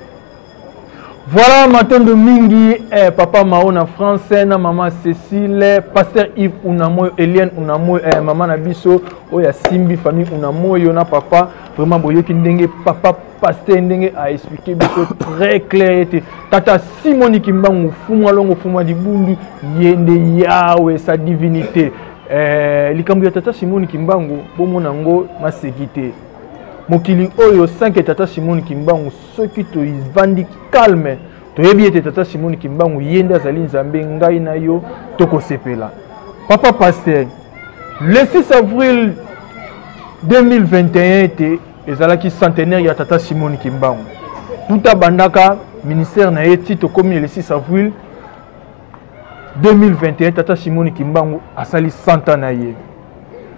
Voilà matin de mingi papa Mao na français na maman Cécile pasteur Yves Unamoyo Eliane Unamoyo maman na biso oya simbi famille Unamoyo na papa vraiment boyoki ndenge papa pasteur ndenge a expliqué biso très clair était tata Simoni Kimbangu fumwa longo fumwa dibundu yende yawe sa divinité likambo ya tata Simoni Kimbangu bomona ngo masekite mokili oyo 5 tata Simoni Kimbangu soki to ivandi calme to yebi tata Simoni Kimbangu yende azali nzambe ngai na yo toko sepela papa pasteur le 6 avril 2021 était ezalaki centenaire ya tata Simoni Kimbangu tuta bandaka ministère na yeti to komi le 6 avril 2021 tata Simoni Kimbangu asali 100 ans na ye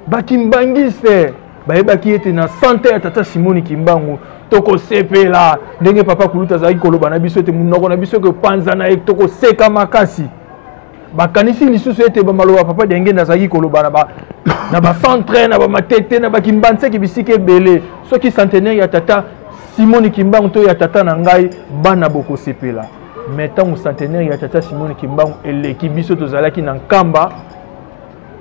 bakimbangise bayebaki ete na 100 ya tata Simoni Kimbangu toko sepela ndenge papa kuluta zaki koloba na biso te munoko na biso ke panza na toko seka makasi bakanisi lisusu ete ba maloba papa denge na zaki koloba na ba centre na ba matete na ba kimbanse ki bisike belé soki centenaire ya tata Simone Kimbangu to ya tata na ngai bana boko sepela mais tant centenaire ya tata Simone Kimbangu eleki biso tozalaki na nkamba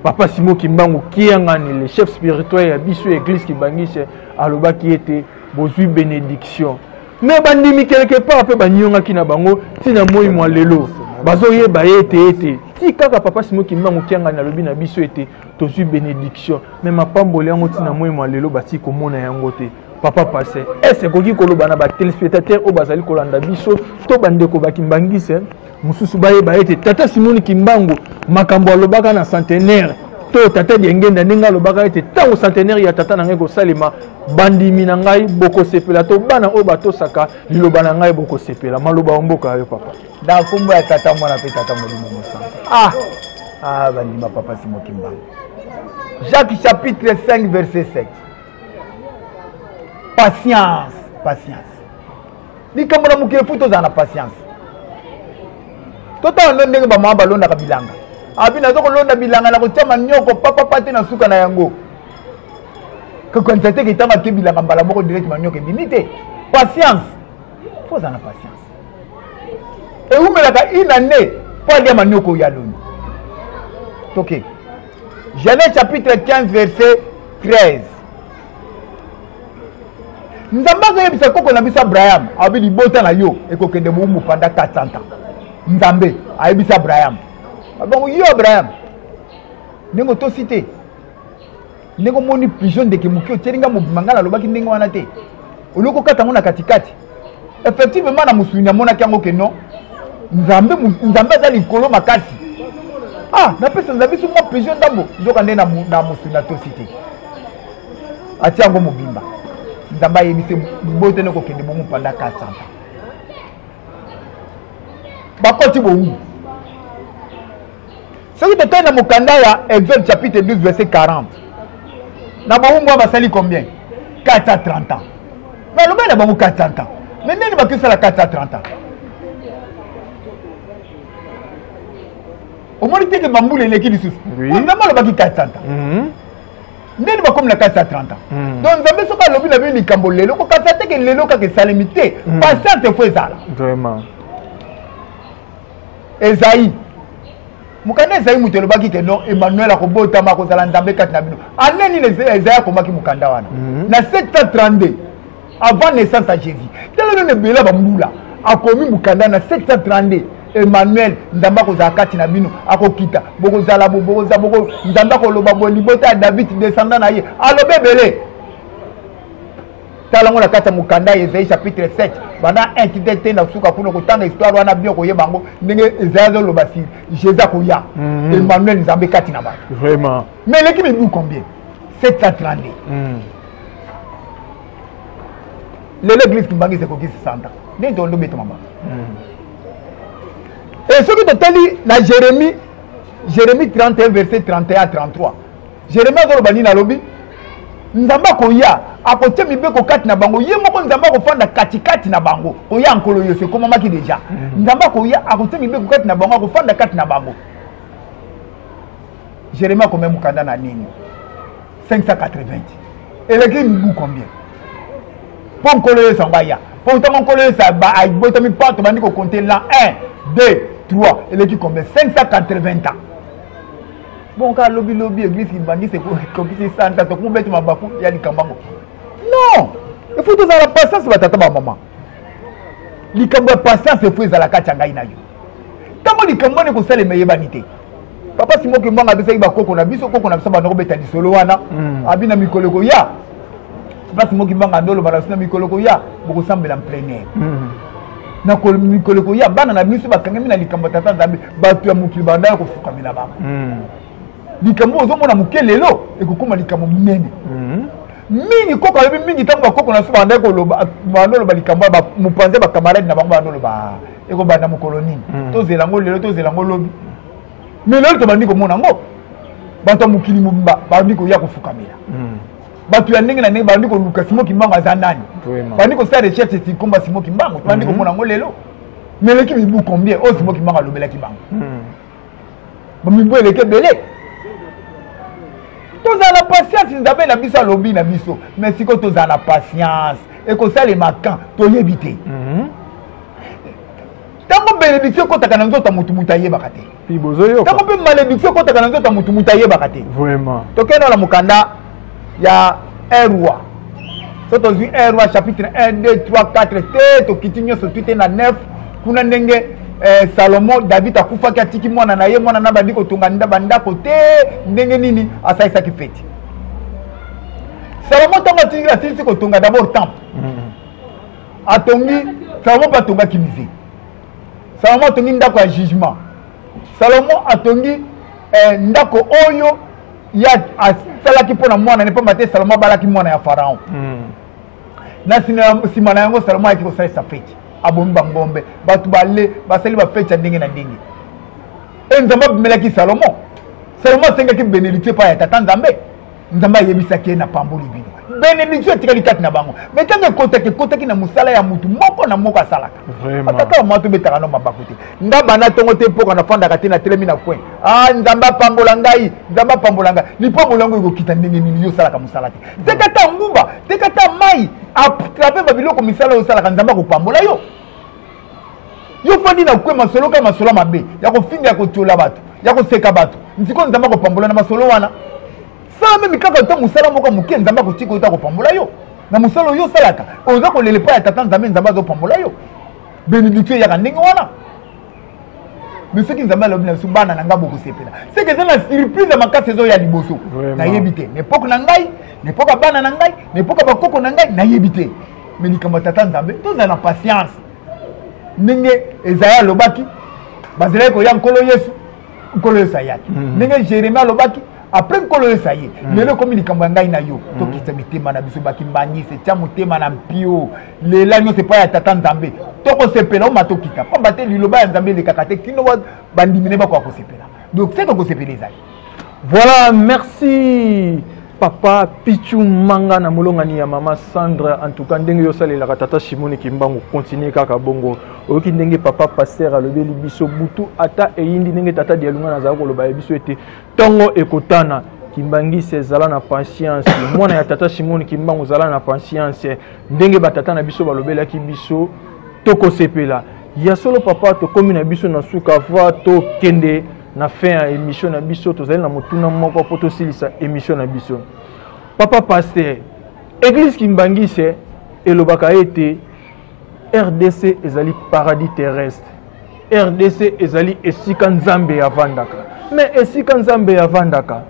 papa Simone Kimbangu kiangani le chef spirituel ya biso église Kibangise aloba ki ete bozui bénédiction mais bandimi quelque part pe banyonga ki na bango tina moi mwa lelo bazoyeba ete ti kaka papa Simone Kimbangu kiangani alobi na biso ete tozui bénédiction mais mapambole yango tina moi mwa lelo bati komona yango te papa passé est-ce que koloba na ba téléspectateur o bazali kolanda biso to bandeko bakimbangise mususu bayeba ete tata Simone Kimbangu makambo alobaka na centenaire to tata Diengenda ndinga alobaka ete tango centenaire ya tata nangai ko salima bandimi na ngai boko sepela to bana o bato saka liloba na ngai boko sepela maloba omboka yo papa da kumba ya tata mwana pe tata molimo mosanta bandima papa Simone Kimbangu Jacques chapitre 5 verset 7 patience likambo na mokili fu tozala na patience totala ndo ndenge bamama balondaka bilanga abi nazo kolonda bilanga na kotia manioko papa te na suka na yango kokanisa te ketanga ke bilanga mbala moko direct manioko ebimi te patience fo ozala na patience eumelaka une année po alia manioko oyo aloni toke Genèse chapitre 15 verset 13 Nzambe azoyebisa koko na biso Abraham abi libota na yo ekokende mumu panda 400 ans Nzambe ayebisa Abraham abongo yo Abraham ndenge to cité ndenge moni pigeon de kemuki otelinga mobimanga lobaki ndenge wana te oloko katango na katikati effectivement na musunya mona kyango ke non Nzambe za likolo makasi na pesa Nzambe so mo pigeon ndambo nzoka ndena na musunya to cité atiango mobimba Nzamba yebise bote ne kokende bomu panda 400 ans. Bakoti bomu. Ce qui te na mokanda ya Exode chapitre 12 verset 40. Na bomu mwa basali combien? 430 ans. Mais le na bomu 400 ans. Mais nani bakisa la 430 ans. Au moins que bamboule leki lisusu. Nzamba lo baki 400 ans. Ndeni ba comme la 430 ans. Donc Nzambe soka lobi na bi likambo lelo ko kasate ke lelo ka ke salimité. Patience faut ezala. Vraiment. Esaïe. Mukane Esaïe mutelo baki ke non Emmanuel akobota ma ko zala Nzambe kati na bino. Aneni les Esaïe ko maki mukanda wana. Na 732 avant naissance à Jésus. Telo ne bela ba mbula akomi mukanda na 732 Emmanuel Nzamba ko zakati na bino akokita boko zala boko za boko Nzamba ko loba bo libota David descendant na ye alobebele tala ngona kata mukanda Esaïe chapitre 7 bana intitete na suka kuno ko tanga histoire wana bio ko yebango ndenge Esaïe zo loba si Jésus ko ya Emmanuel Nzambe kati na ba vraiment mais l'équipe est combien 732 l'église qui bangi c'est ko 60 ans ndenge to ndo beto mama et ce que tu as dit dans Jérémie 31 verset 31 à 33. Jérémie a dit dans lobby Nzamba koya akote mibeko kati na bango ye moko Nzamba ko fanda kati na bango koya nkolo yo c'est comment maki déjà Nzamba koya akote mibeko kati na bango ko fanda kati na bango Jérémie ko même kanda na nini 580 et le qui nous combien pour nkolo yo sangaya pour ton nkolo yo sa ba ay botomi pato bandi ko compter là 1 2 3 et qui combien 580 ans. Bon quand lobby église qui bandi c'est pour c'est ça ta ko betu mabaku ya likambango. Non, il faut que la patience va tata maman. Likambo patience il faut za la kati ngai na yo. Tamo likambo ne ko sale meye banité. Papa Simone Kimbangu abisa iba koko na biso koko na biso ba no beta di solo wana. Abina mikoloko ya. Papa Simone Kimbangu andolo ba na mikoloko ya boko sambela en plein air. Na koleko ya bana na biso bakangami na likambo tata Nzambe batu ya mukili banda ko fukamila baba likambo ozo mona mukelelo ekokoma likambo minene mingi koko lebi mingi tango koko na so banda ko loba bandolo ba likambo ba mupanze ba camarade na bango bandolo ba eko banda mukoloni to zelango lelo to zelango lobi mais lelo to bandi ko mona ngo bato mukili mumba bandi ko ya ko fukamila Batu ya ndenge na ndenge bandi ko luka Simon Kimbangu azanani. Bandi ko sa recherche ti komba Simon Kimbangu, bandi ko mona ngolelo. Mais l'équipe il combien? Oh Simon Kimbangu lobela Kimbangu. Ba mi boye l'équipe belé. Toza la patience nzambe na biso lobi na biso. Mais siko toza la patience et ko ça les macan to yebité. Tango bénédiction ko takana nzota mutu mutaye bakate. Pi bozoyo. Tango pe malédiction ko takana nzota mutu mutaye bakate. Vraiment. Tokeno la mukanda ya un roi. Soto zi un roi chapitre 1 2 3 4 te to kitinyo so tuite na 9 kuna ndenge Salomon David akufa ki atiki mwana na ye mwana na bandiko tonga ndabanda kote ndenge nini asaisa ki feti. Salomon tonga tingira sisi ko tonga d'abord temple. Atongi Salomon pa tonga kimizi. Salomon atongi ndako ya jugement. Salomon atongi ndako oyo ya asalaki pona mwana ne pa mate Salomon balaki mwana ya Pharaon. Na simana yango Salomon ayaki kosalisa feti. Abombi bangombe batu bale basali ba feti ndenge na ndenge. Nzamba bimelaki Salomon. Salomon sengaki bénédiction pa ya tata Nzambe. Nzamba yebisaki na pamboli bino. Bénédiction tikali kati na bango. Mais tange kotaki na musala ya mutu moko na moko asalaka. Ataka matu betaka no mabakote. Ndaba na tongo te poko na fanda kati na telemi na kwen. Ah Nzamba pambola ngai, Nzamba pambola ngai. Lipo bolango iko kita ndenge nini yo salaka musala te. Tekata ngumba, tekata mai, atrape babiloko misala yo salaka Nzamba ko pambola yo. Yo fandi na kwen masolo ka masolo mabe. Ya ko finga ko tiola batu, ya ko seka batu. Nsiko Nzamba ko pambola na masolo wana. Ça même quand on musala moko muke Nzamba ko tiko ta ko pambola yo na musalo yo salaka oza ko lele pa ya tata Nzambe Nzamba zo pambola yo bénédiction ya ndenge wana mais ce qui Nzamba lobi na subana na ngabo ko sepela c'est que c'est la surprise ma makasi zo ya liboso na yebite n'époque na ngai n'époque bana na ngai n'époque ba koko na ngai na yebite mais likamba tata Nzambe to za na patience ndenge Ezaya lobaki bazela ko ya nkolo Yesu ayaki ndenge Jérémie lobaki après que ça y est mais le comme il kambanga ina yo to kitsa mitema na biso bakimbanyi c'est tia mutema na mpio le lanyo c'est pas ya tata Nzambe to ko sepela o mato kita pa bate liloba ya Nzambe le kakate kino bandimine ba ko sepela donc c'est ko sepela ça. Voilà, merci Papa Pichu Manga na molongani ya Mama Sandra. En tout cas ndenge yo salela tata Shimoni Kimbangu continuer kaka bongo oki ndenge papa pasteur alobeli biso butu ata eyindi ndenge tata dialunga na zako loba biso ete tongo ekotana Kimbangi se zala na patience mwana ya tata Shimoni Kimbangu zala na patience ndenge batata na biso balobela ki biso toko sepela ya solo papa to komi na biso na suka va to kende na fin ya émission na biso tozali na motuna moko po tosilisa émission na biso. Papa pasteur église Kimbangi se elobaka ete RDC ezali paradis terrestre. RDC ezali esika Nzambe avandaka. Mais esika Nzambe avandaka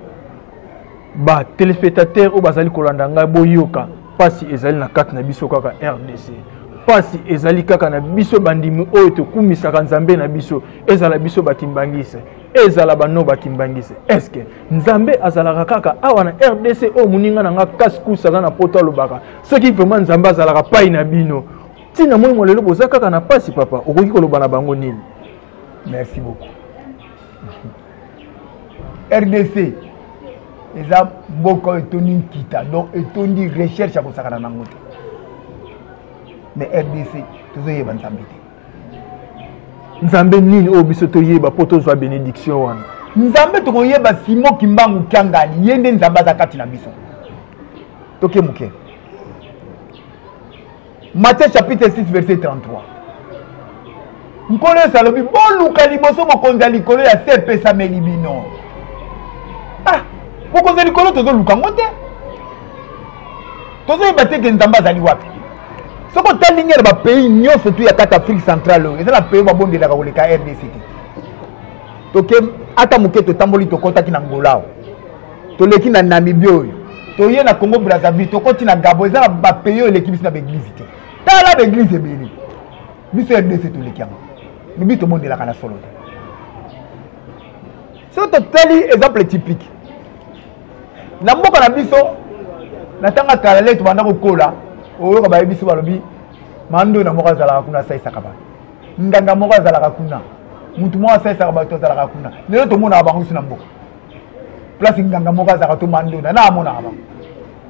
ba téléspectateurs o bazali kolanda ngai boyoka pasi ezali na kati na biso kaka RDC. Pasi ezali kaka na biso bandimi oyo tokumisaka Nzambe na biso ezala biso bakimbangise ezala bano bakimbangise. Est-ce que Nzambe azalaka kaka awa na RDC o muninga na nga kaskusa na poto lobaka soki vraiment Nzambe azalaka pai na bino tina moi molelo boza kaka na pasi papa okoki koloba na bango nini? Merci beaucoup. RDC eza boko etoni kita donc etoni recherche ya kosakana nango te. Mais RDC tozoyeba Nzambe te. Nzambe nini o biso toyeba po tozwa bénédiction wana? Nzambe tokoyeba Simon Kimbangu Kiangali yende Nzambe azakati na biso. Toke muke. Matthieu chapitre 6 verset 33. Nkolo salobi boluka liboso mokonza likolo ya sepe sameli bino. Ah, mokonza likolo tozo luka ngote. Tozo yebate ke Nzambe azali wapi? Soko talingela ba pays nyonso tu ya kata Afrique centrale eza na pays babondela ka koleka RDC. Toke ata muketo tamboli tokota ki na Ngolao. Toleki na Namibia oyo. Toye na Congo Brazzaville tokoti na Gabon eza na ba pays oyo l'équipe na l'église te. Tala l'église ebeli. Biso RDC toleki yango. Mibi to mondela kana solo. So to tali exemple typique. Na mboka na biso na tanga kala letu banda ko kola oyo ka ba biso balobi mando na moka zala kuna saisa kaba. Nganga moka zala kuna. Mutu moka saisa kaba to zala kuna. Lelo to mona bango sina mboka. Place nganga moka zala to mando na amona aba.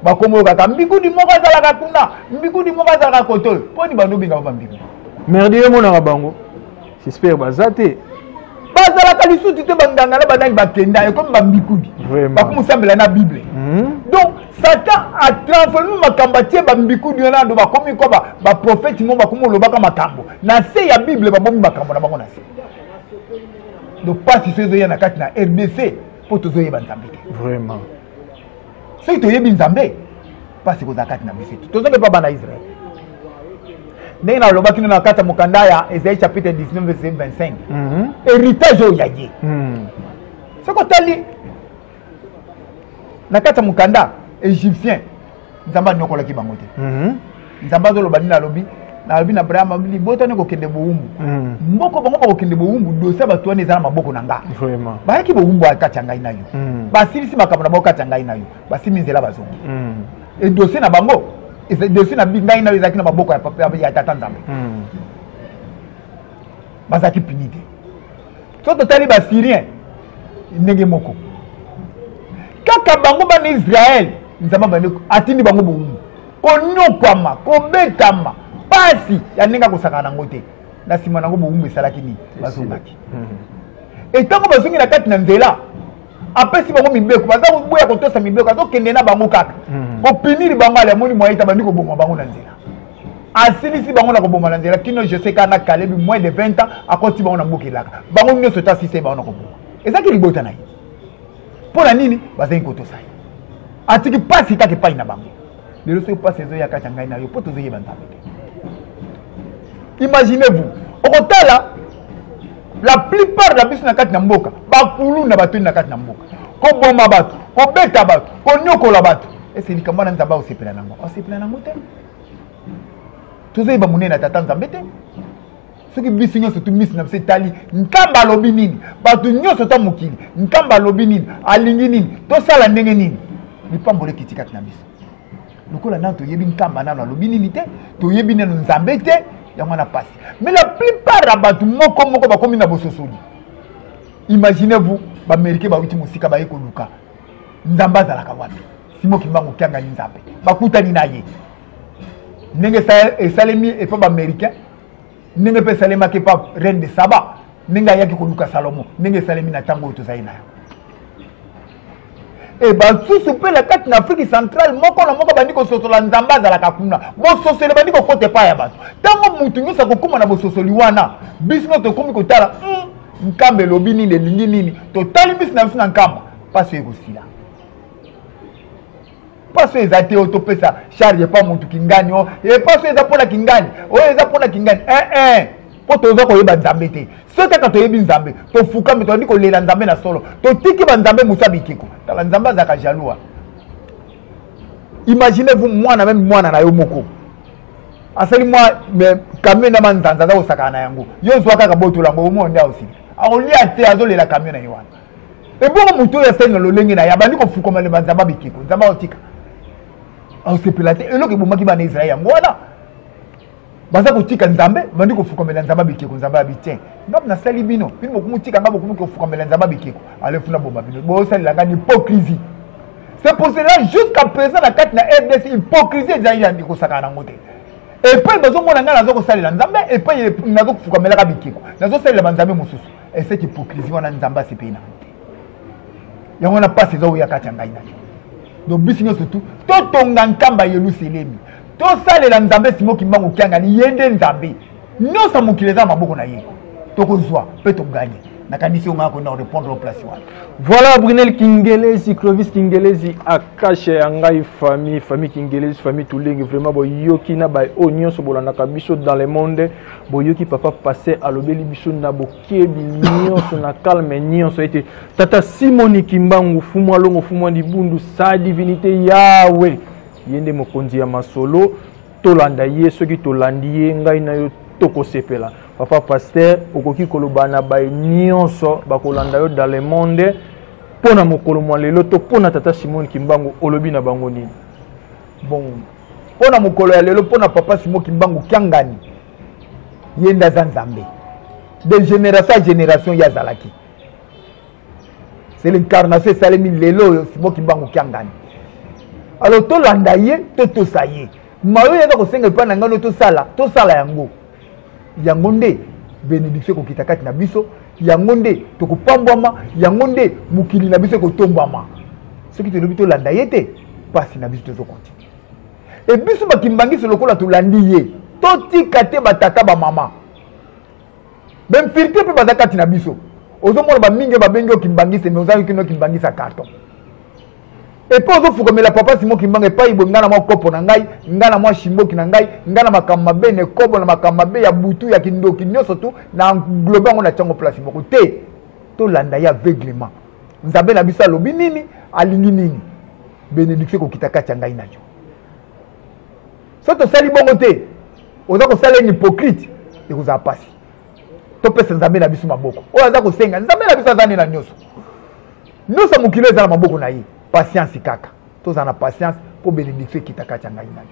bakomo kaka mbikudi moko azalaka kuna mbikudi moko azalaka koto poni banobinga ba mbikudi merdier mona bango j'espère bazate bazalaka lisuti te banganga na banangi bakenda e comme bambikudi bakumusambela na bible donc Satan a transformé makamba tie bambikudi na ndo bakomi ko ba prophète mo bakumolobaka makambo na se ya bible babomi makambo na bango na se donc pas si sezo ya na kati na RDC pour tozo yeba nzambe vraiment so to yebi nzambe pas si ko za kati na bisetu tozo ke pa bana Israël ndenge na lobaki na kata mokanda ya Esaïe chapitre 19 verset 25 héritage o yaye soko tali na kata mokanda égyptien nzamba nyokola ki bango te nzamba zo lobani na lobi na Abraham libota ne ko kende boumbu mboko bango ko kende boumbu dosa batwane za maboko na nga vraiment ba ki boumbu akata ngai na yo basilisi makambo na bokata ngai na yo basimi nzela bazongi et dossier na bango et dossier na bingai na ezaki na maboko ya papa ya tata nzambe bazaki pinite so totali ba syrien ndenge moko kaka bango ba Israël nzamba bane atindi bango boumbu konyokwama kobetama pasi ya ninga kosaka nango te na sima nango boumbu esalaki ni bazongaki etango bazongi na kati na nzela apesi bango mibeko baza koboya kotosa mibeko azokende na bango kaka kopiniri bango ale amoni moyita bandi koboma bango na nzela asilisi bango na koboma na nzela kino je sais kana Kalebi moins de 20 ans akoti bango na mbokelaka bango nyonso ta sise bango na koboma ezaki libota na ye pona nini bazangi kotosa ye atiki pasi kake pai na bango lelo so pasi ezo yaka changai na yo poto zo yeba nzambe te imaginez-vous okotala la plupart de la biso na kati na mboka bakulu na bato na kati na mboka ko boma bato ko beta bato ko nyokola bato ese likambo na nzamba osepela nango te tozo yeba munene tata nzambe te soki biso nyonso tu misi na biso etali nkamba alobi nini bato nyonso ta mokili nkamba alobi nini alingi nini tosala ndenge nini lipambolo ekiti kati na biso lokola nano toyebi nkamba nano alobi nini te toyebi nano nzambe te yango na pasi mais la plupart ya bato moko bakomi na bososoli imaginez-vous baaméricain bawuti mosika baye koluka nzambe azalaka wapi simo kimbango kiangani nzambe bakutani na ye ndenge esalemi epa baaméricain ndenge mpe esalemaki epa reine de Saba ndenge ayaki koluka Salomo ndenge esalemi na ntango oyo tozali na yo e basusu mpe na kati na Afrique centrale moko na moko bandi kososola nzambe azalaka kuna bososoli bandi kokote epai ya bato ntango mutu nyonso akokóma na bososoli wana biso nyonso tokomi kotala nkamba elobi nini elingi nini totali biso na biso na nkamba paso ekosila paso eza te oyo topesa charge epa mutu kingani o paso eza mpona kingani oyo eza mpona kingani po toza koyeba nzambe te so kaka toyebi nzambe tofukami toandi kolela nzambe na solo totiki banzambe musa bikeko tala nzambe azalaka jaloux imaginez-vous mwana na yo moko asali mwa camion na manzanza aza kosakana na yango yo zwa kaka botola yango omonde aosili aolia te azolela camion na ye wana ebongo mutu oyo asali na lolenge na ye abandi kofukama le banzambe bikeko nzambe aotika aosepela te eloko ebomaki bana Israel yango wana baza kotika nzambe bandi kofukamela nzambe bikeko nzambe ya bitien ngapi nasali bino bino bokumutika nga bokomi kofukamela nzambe bikeko alefuna bomba bino bosalelanga ni hypocrisie c'est pour cela jusqu'à présent na kati na RDC hypocrisie ezali yandi kosakana nango te epai bazomona nga nazokosalela nzambe epai nazokofukamelaka bikeko nazosalela banzambe mosusu et cette hypocrisie wana nzambe asepeli nango te yango na pasi ezoya kati ya ngai na yo donc biso nyonso tu totonga nkamba Yerusalemi tosalela nzambe simo kimbango kiangani yende nzambe nyonso mokili eza maboko na ye tokozwa mpe toganye nakanisi onga kona répondre au place wana voilà Brunel Kingelezi Clovis Kingelezi akashe ya ngai famille Kingelezi famille Tulenge vraiment boyoki na ba o nyonso bolandaka biso dans le monde boyoki papa passé alobeli biso na bokebi nyonso na calme nyonso ete tata Simoni Kimbangu fumwa longo fumwa libundu sa divinité Yahweh yende mokonzi ya masolo tolanda ye soki tolandi ye ngai na yo tokosepela papa pasteur okoki koloba na ba nyonso bakolanda yo dans le monde pona mokolo mwa lelo to pona tata Simon Kimbangu olobi na bango nini bon pona mokolo ya lelo pona papa Simon Kimbangu kiangani yenda za nzambe de génération à génération ya zalaki c'est l'incarnation salemi lelo Simon Kimbangu kiangani alors to landa ye to saye mayo ya ko senga pa na ngano to sala yango nde bénédiction ko kitakati na biso yango nde to ko pambwama yango nde mukili na biso ko tombwama ce qui te lobi to landa ye te pasi na biso to continue et biso bakimbangi lokola to landi ye to tikate batata ba mama ben filtre pe bazakati na biso ozomona ba mingi ba bengi okimbangise mais ozali kino kimbangisa carton et puis ozofukomela papa Simon Kimbanga et pas ibongana mwa kopo na ngai ngana mwa shimboki na ngai ngana makamba be ne kobo na makamba be ya butu ya kindoki nyoso tu na globe ngo na chango place moko te to landa ya aveuglement nzambe na biso alobi nini alingi nini bénédiction ko kitaka cha ngai nacho soto sali bongo te oza ko sala ni hypocrite et ko za pasi to pesa nzambe na biso maboko o aza ko senga nzambe na biso azani na nyoso nyoso mukile za maboko na ye patience kaka tous en a patience pour bénédiction qui taka changa inani.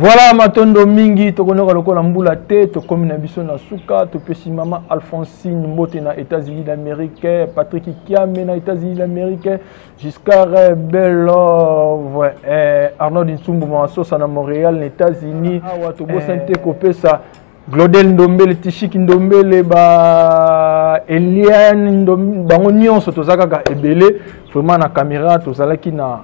Voilà matondo mingi tokonoka lokola mbula te to komi na biso na suka to pesi mama Alphonsine Mbote na États-Unis d'Amérique, Patrick Kiame na États-Unis d'Amérique, Giscard Belov Arnaud Nsumbu Mwasosa na Montréal na États-Unis. Awa to bo sante ko pesa Glodel Ndombele Tishiki Ndombele ba Eliane Ndombele bango nyonso tozaka ebele vraiment na caméra tozalaki na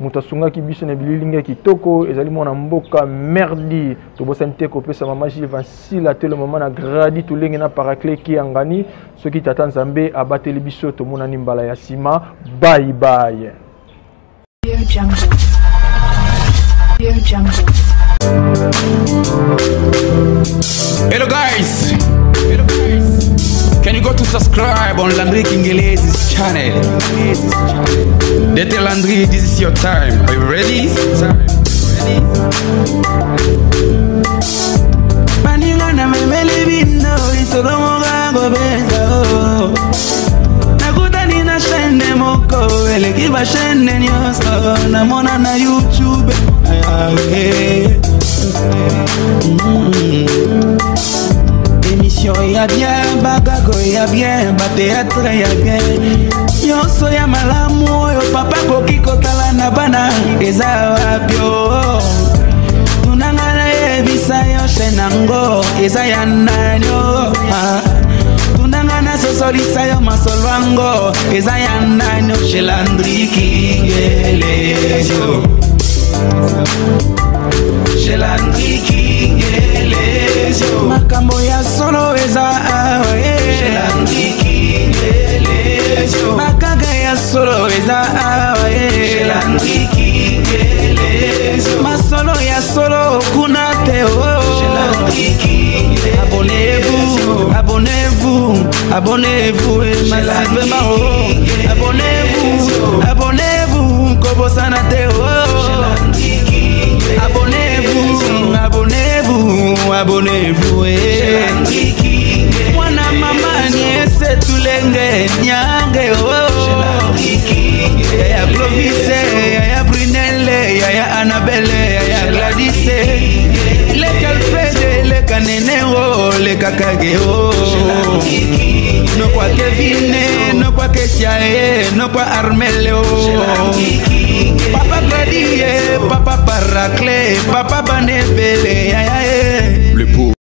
mutasunga ki biso na bililinga kitoko ezali mona mboka merdi to bosante ko pesa mama Gilles Vansila te le moment na gradi to lengi na paraclet ki angani soki tata Nzambe abateli biso to mona nimbala ya sima bye bye. Hello guys. Can you go to subscribe on Landry Kingelezi's channel? Dete Landry, this is your time. Are you ready? Maningana memele bindo isolomo gango benzo. Nakutani na shende moko eleki ba shende nyoso na mona na YouTube. Émission ya bien, bagago ya bien, théâtre ya bien. Yo soya malamu yo papa koki kotala na bana eza wapyo. Tunangana ebisa yo shenango eza ya nanyo. Tunangana sosolisa yo masolwango eza ya nanyo Landry Kingelezo. Landry Kingelezo. Makambo ya solo eza awe Landry Kingelezo. Makaga ya solo eza awe Landry Kingelezo. Masolo ya solo kuna teo Landry Kingelezo. Abonnez-vous, abonnez-vous, abonnez-vous et massivement abonnez-vous, abonnez-vous kobo sana teo Landry Kingelezo. Abonnez-vous, abonnez-vous, abonnez-vous. Mwana mama niese tulenge nyange ya Clovis, ya Brunelle, ya Annabelle, ya Gladys, le Calfred, le Kaneneo, le Kakageo. No kwa Kevin, no kwa Kesiae, no kwa Armelio. Papa Gladie, Papa Paracle, Papa Banebe.